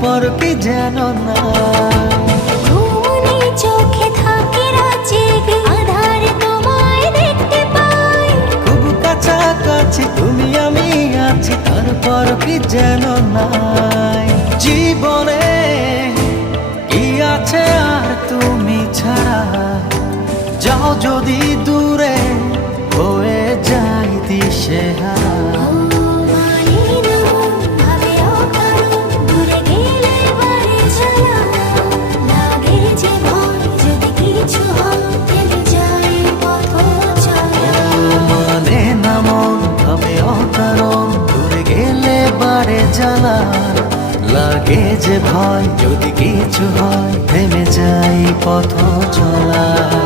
তারপর কি যেন না ঘুমনে চোখে থাকে রাতে আধার তোমায় দেখতে পাই খুব কাছাকাছি তুমি আমি আছি তারপর কি যেন নাই জীবনে কি আছে আর তুমি ছাড়া যাও যদি দূরে হয়ে যাই দিশেহারা জ্বালা লাগে যে ভয় যদি কিছু হয় থেমে যাই পথ চলা